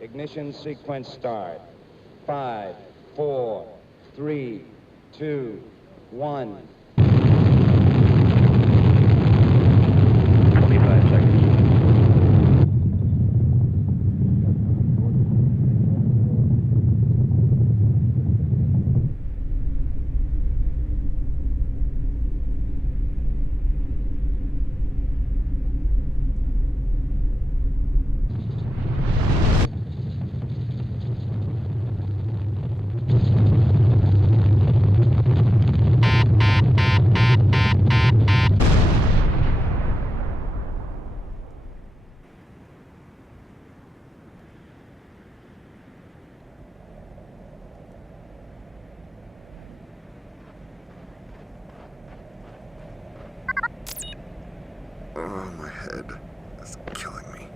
Ignition sequence start. 5, 4, 3, 2, 1. 25 seconds. Oh, my head is killing me.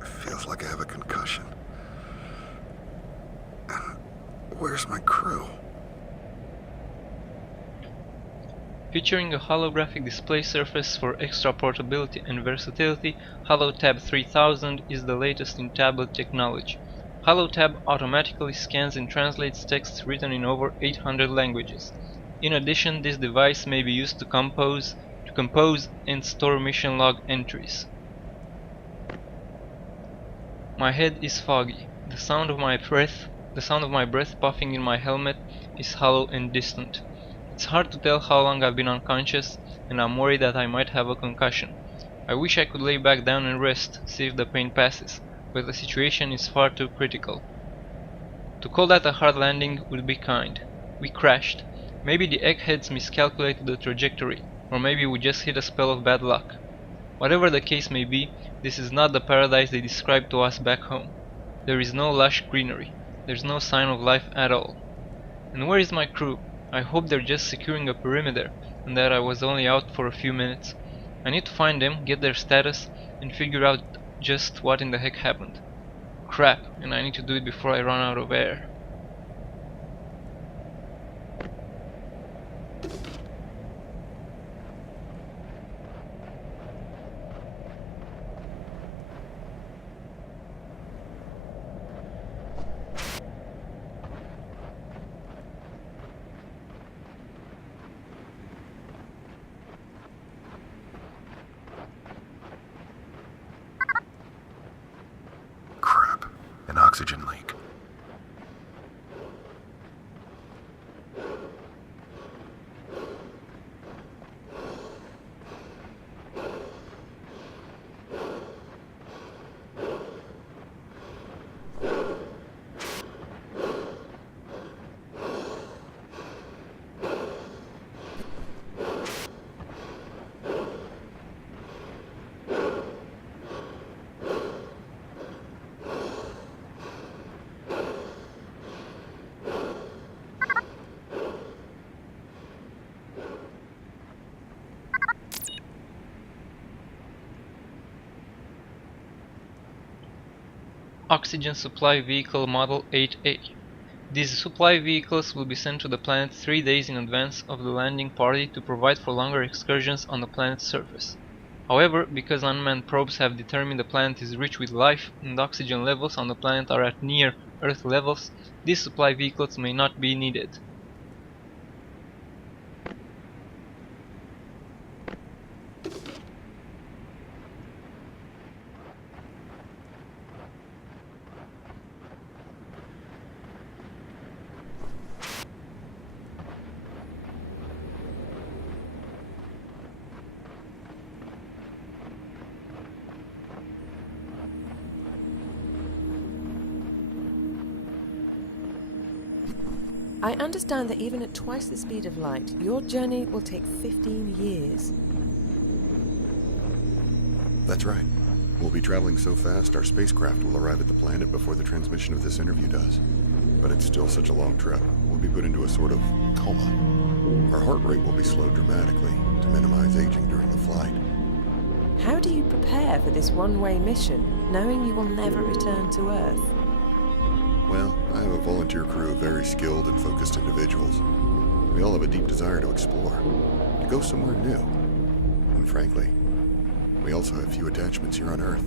It feels like I have a concussion. And where's my crew? Featuring a holographic display surface for extra portability and versatility, HoloTab 3000 is the latest in tablet technology. HoloTab automatically scans and translates texts written in over 800 languages. In addition, this device may be used to compose and store mission log entries. My head is foggy. The sound of my breath puffing in my helmet is hollow and distant. It's hard to tell how long I've been unconscious, and I'm worried that I might have a concussion. I wish I could lay back down and rest, see if the pain passes, but the situation is far too critical. To call that a hard landing would be kind. We crashed. Maybe the eggheads miscalculated the trajectory, or maybe we just hit a spell of bad luck. Whatever the case may be, this is not the paradise they described to us back home. There is no lush greenery. There's no sign of life at all. And where is my crew? I hope they're just securing a perimeter, and that I was only out for a few minutes. I need to find them, get their status, and figure out just what in the heck happened. Crap, and I need to do it before I run out of air. Crap. An oxygen leak. Oxygen Supply Vehicle Model 8A. These supply vehicles will be sent to the planet 3 days in advance of the landing party to provide for longer excursions on the planet's surface. However, because unmanned probes have determined the planet is rich with life and oxygen levels on the planet are at near Earth levels, these supply vehicles may not be needed. I understand that even at twice the speed of light, your journey will take 15 years. That's right. We'll be traveling so fast, our spacecraft will arrive at the planet before the transmission of this interview does. But it's still such a long trip. We'll be put into a sort of coma. Our heart rate will be slowed dramatically to minimize aging during the flight. How do you prepare for this one-way mission, knowing you will never return to Earth? Well, I have a volunteer crew of very skilled and focused individuals. We all have a deep desire to explore, to go somewhere new. And frankly, we also have few attachments here on Earth.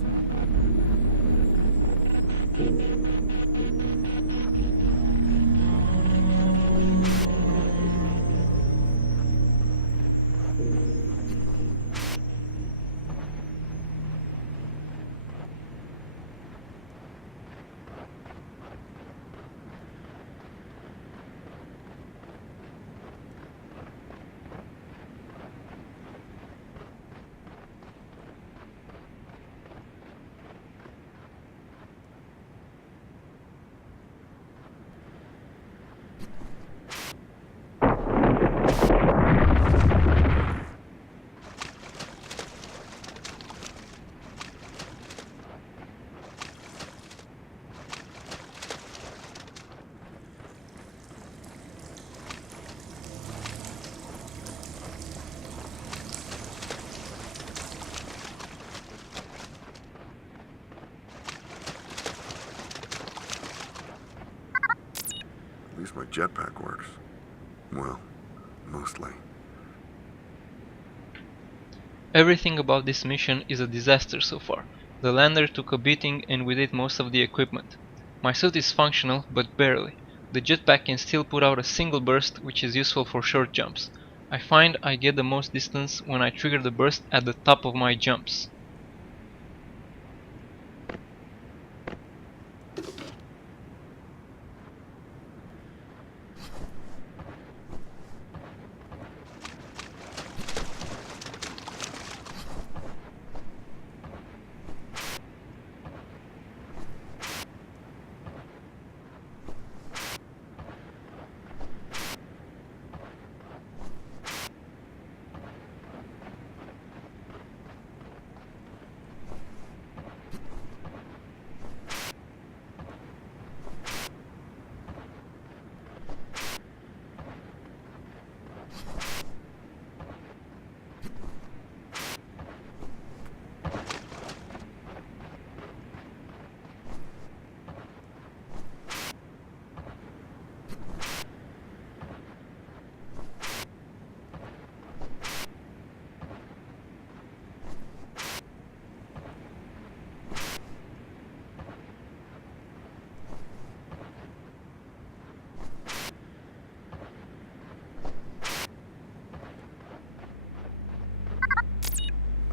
At least my jetpack works. Well, mostly. Everything about this mission is a disaster so far. The lander took a beating and with it most of the equipment. My suit is functional, but barely. The jetpack can still put out a single burst, which is useful for short jumps. I find I get the most distance when I trigger the burst at the top of my jumps.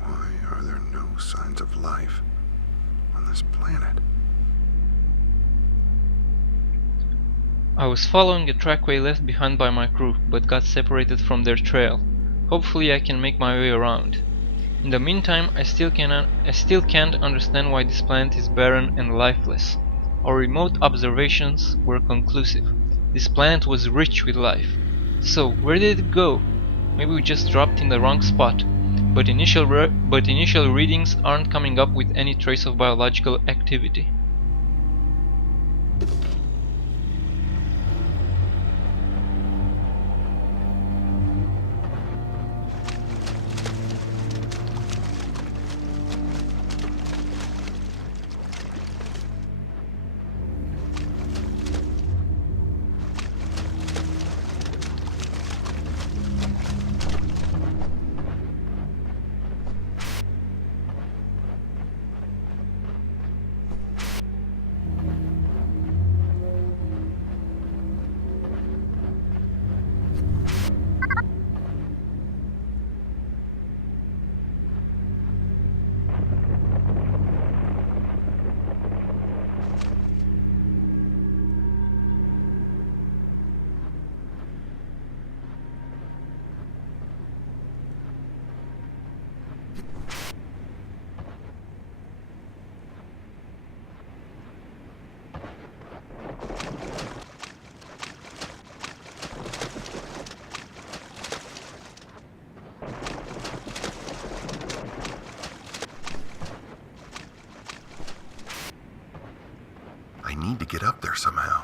Why are there no signs of life on this planet? I was following a trackway left behind by my crew, but got separated from their trail. Hopefully I can make my way around. In the meantime, I still can't understand why this planet is barren and lifeless. Our remote observations were conclusive. This planet was rich with life. So, where did it go? Maybe we just dropped in the wrong spot. But initial readings aren't coming up with any trace of biological activity. I need to get up there somehow.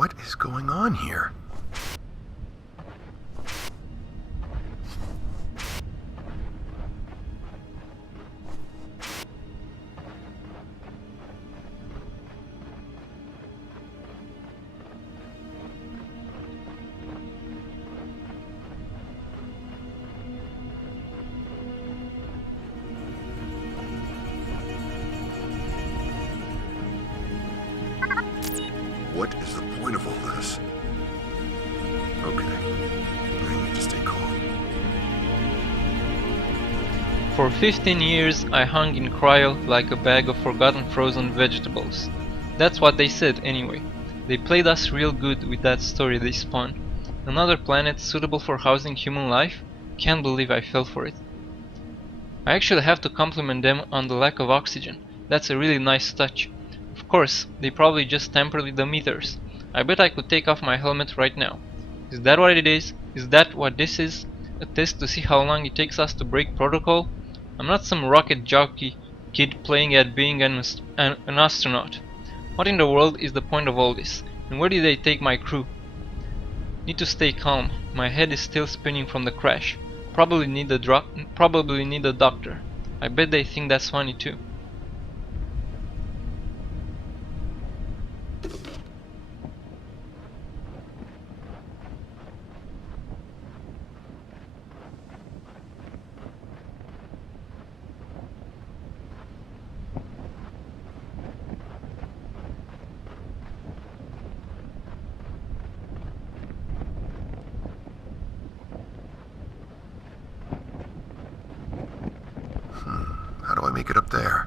What is going on here? What is the point of all this? Okay, I need to stay calm. For 15 years I hung in cryo like a bag of forgotten frozen vegetables. That's what they said anyway. They played us real good with that story they spun. Another planet suitable for housing human life? Can't believe I fell for it. I actually have to compliment them on the lack of oxygen. That's a really nice touch. Of course, they probably just tampered with the meters. I bet I could take off my helmet right now. Is that what it is? Is that what this is? A test to see how long it takes us to break protocol? I'm not some rocket jockey kid playing at being an astronaut. What in the world is the point of all this? And where did they take my crew? Need to stay calm. My head is still spinning from the crash. Probably need a doctor. I bet they think that's funny too. How do I make it up there?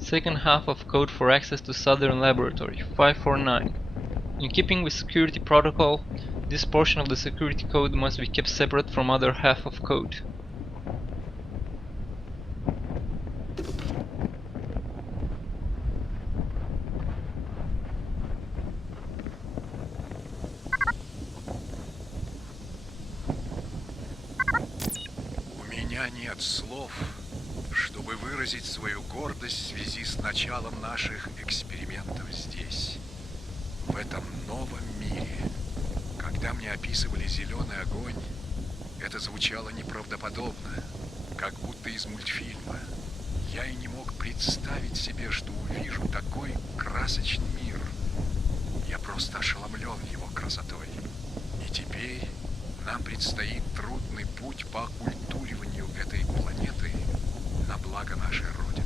Second half of code for access to Southern Laboratory, 549. In keeping with security protocol, this portion of the security code must be kept separate from other half of code. У меня нет слов, чтобы выразить свою гордость в связи с началом наших экспериментов здесь, в этом новом мире. Когда мне описывали зеленый огонь, это звучало неправдоподобно, как будто из мультфильма. Я и не мог представить себе, что увижу такой красочный мир. Я просто ошеломлен его красотой. И теперь нам предстоит трудный путь по оккультуриванию этой планеты на благо нашей Родины.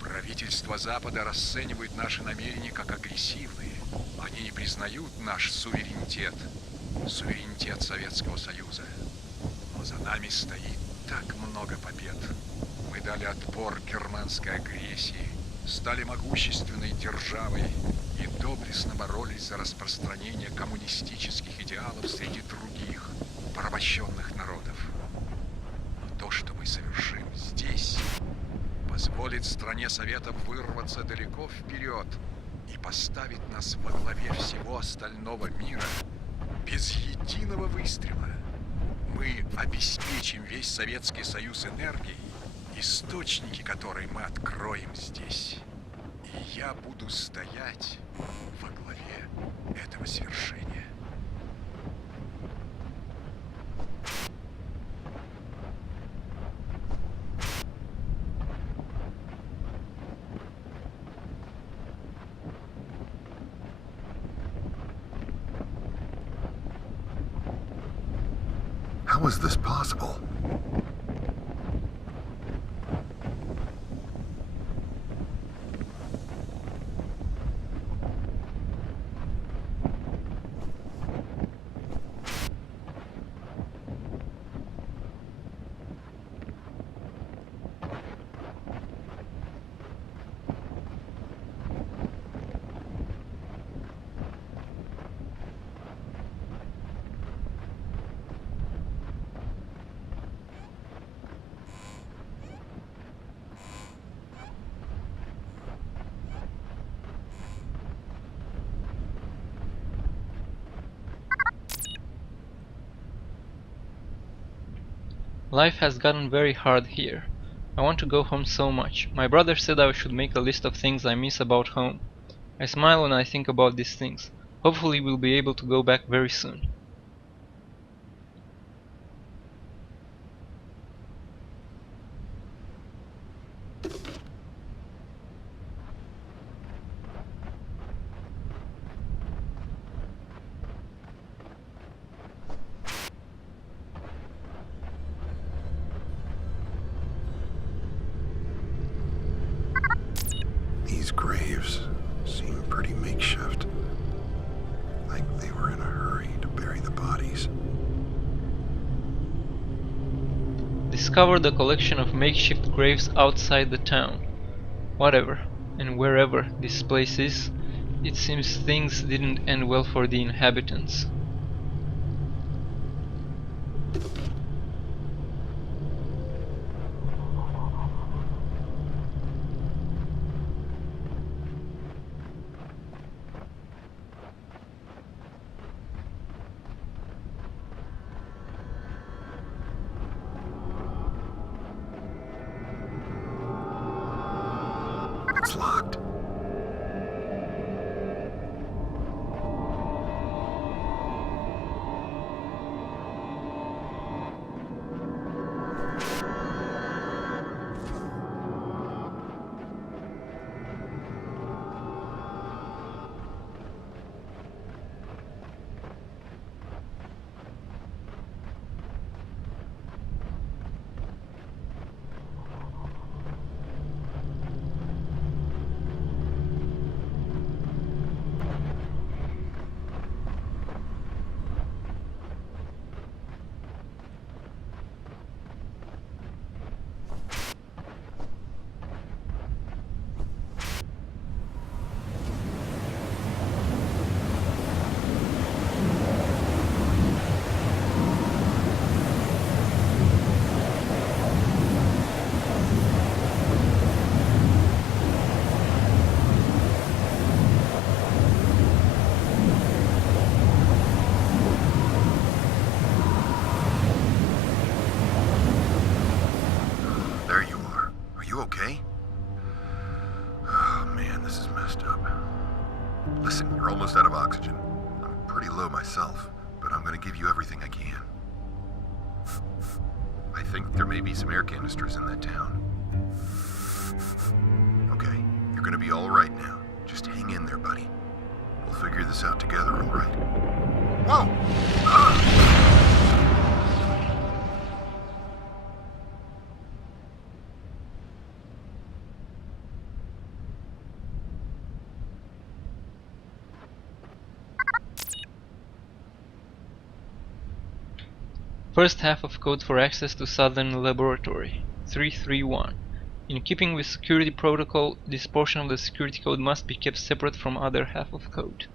Правительства Запада расценивают наши намерения как агрессивные. Они не признают наш суверенитет, суверенитет Советского Союза. Но за нами стоит так много побед. Мы дали отпор германской агрессии, стали могущественной державой и доблестно боролись за распространение коммунистических идеалов среди других порабощенных народов. Но то, что мы совершим здесь, позволит стране Советов вырваться далеко вперед и поставить нас во главе всего остального мира без единого выстрела. Мы обеспечим весь Советский Союз энергией, источники которой мы откроем здесь. И я буду стоять во главе этого свершения. How is this possible? Life has gotten very hard here. I want to go home so much. My brother said I should make a list of things I miss about home. I smile when I think about these things. Hopefully we'll be able to go back very soon. These graves seem pretty makeshift. Like they were in a hurry to bury the bodies. Discovered a collection of makeshift graves outside the town. Whatever, and wherever this place is, it seems things didn't end well for the inhabitants. It's locked. There you are. Are you okay? Oh man, this is messed up. Listen, you're almost out of oxygen. I'm pretty low myself, but I'm gonna give you everything I can. I think there may be some air canisters in that town. Okay, you're gonna be all right now. Just hang in there, buddy. We'll figure this out together, all right? Whoa! Ah! First half of code for access to Southern Laboratory, 331. In keeping with security protocol, this portion of the security code must be kept separate from other half of code.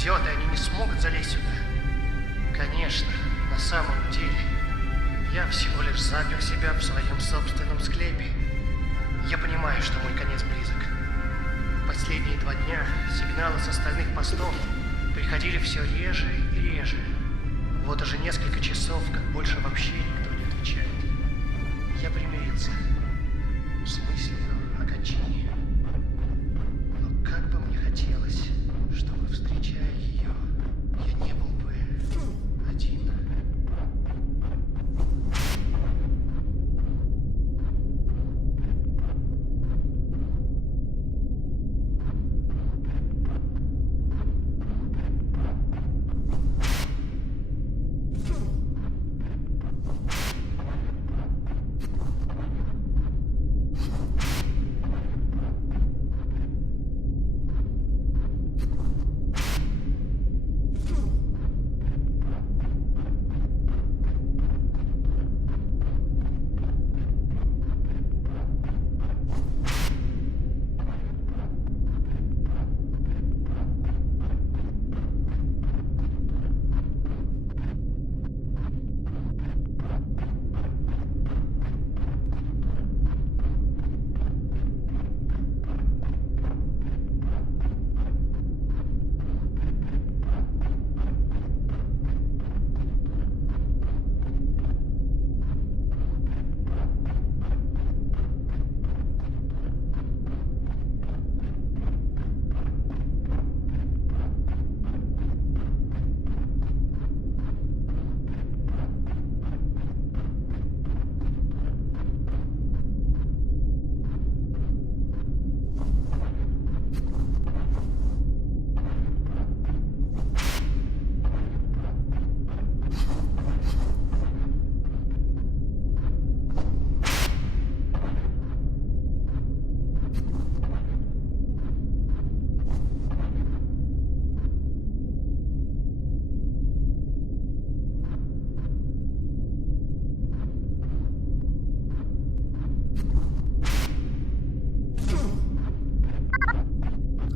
Идиоты, они не смогут залезть сюда. Конечно, на самом деле, я всего лишь запер себя в своем собственном склепе. Я понимаю, что мой конец близок. Последние 2 дня сигналы с остальных постов приходили все реже и реже. Вот уже несколько часов, как больше вообще никто не отвечает. Я примирился с мыслью о кончине. Но как бы мне хотелось, чтобы, встречая ее, я не был бы один.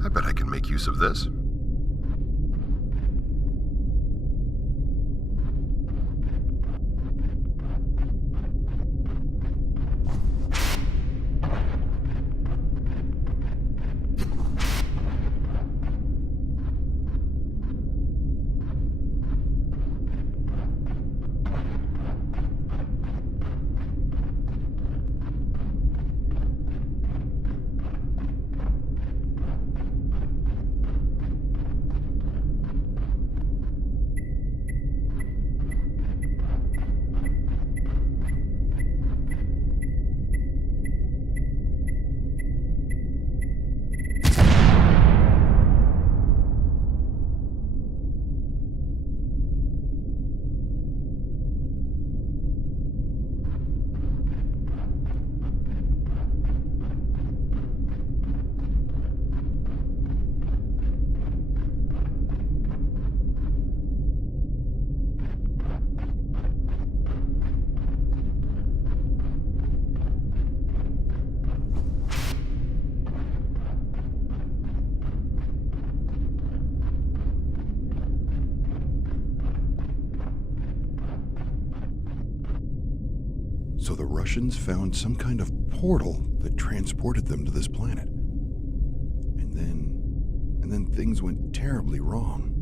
I bet I can make use of this. So the Russians found some kind of portal that transported them to this planet. And then things went terribly wrong.